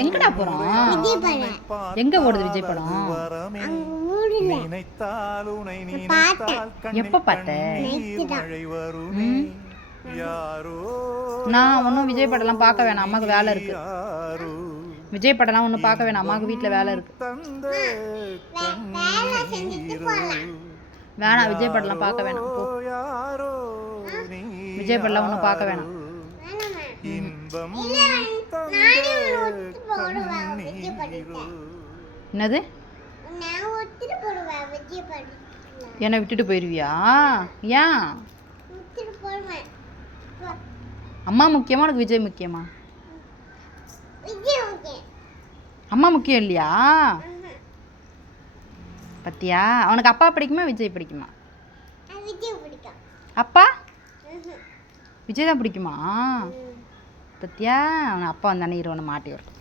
எங்கடா போறோம்? எங்க ஓடுது விஜய் படம்? எப்ப பார்த்த? நான் ஒன்றும் விஜய் படம்லாம் பார்க்க வேணாம், அம்மாவுக்கு வேலை இருக்கு. விஜய் படம்லாம் ஒன்றும் பார்க்க வேணாம், அம்மாவுக்கு வீட்டில் வேலை இருக்கு. வேணாம், விஜய் படம்லாம் பார்க்க வேணாம். விஜய் படம்லாம் ஒன்றும் பார்க்க வேணாம். என்னது? என்னை விட்டுட்டு போயிருவியா? ஏன்? அம்மா முக்கியமா உனக்கு விஜய் முக்கியமா? அம்மா முக்கியம் இல்லையா? பத்தியா, அவனுக்கு அப்பா பிடிக்குமா விஜய் பிடிக்குமா? அப்பா விஜய் தான் பிடிக்குமா? பத்தியா, அவன் அப்பா வந்தானே இருவனை மாட்டி வரும்.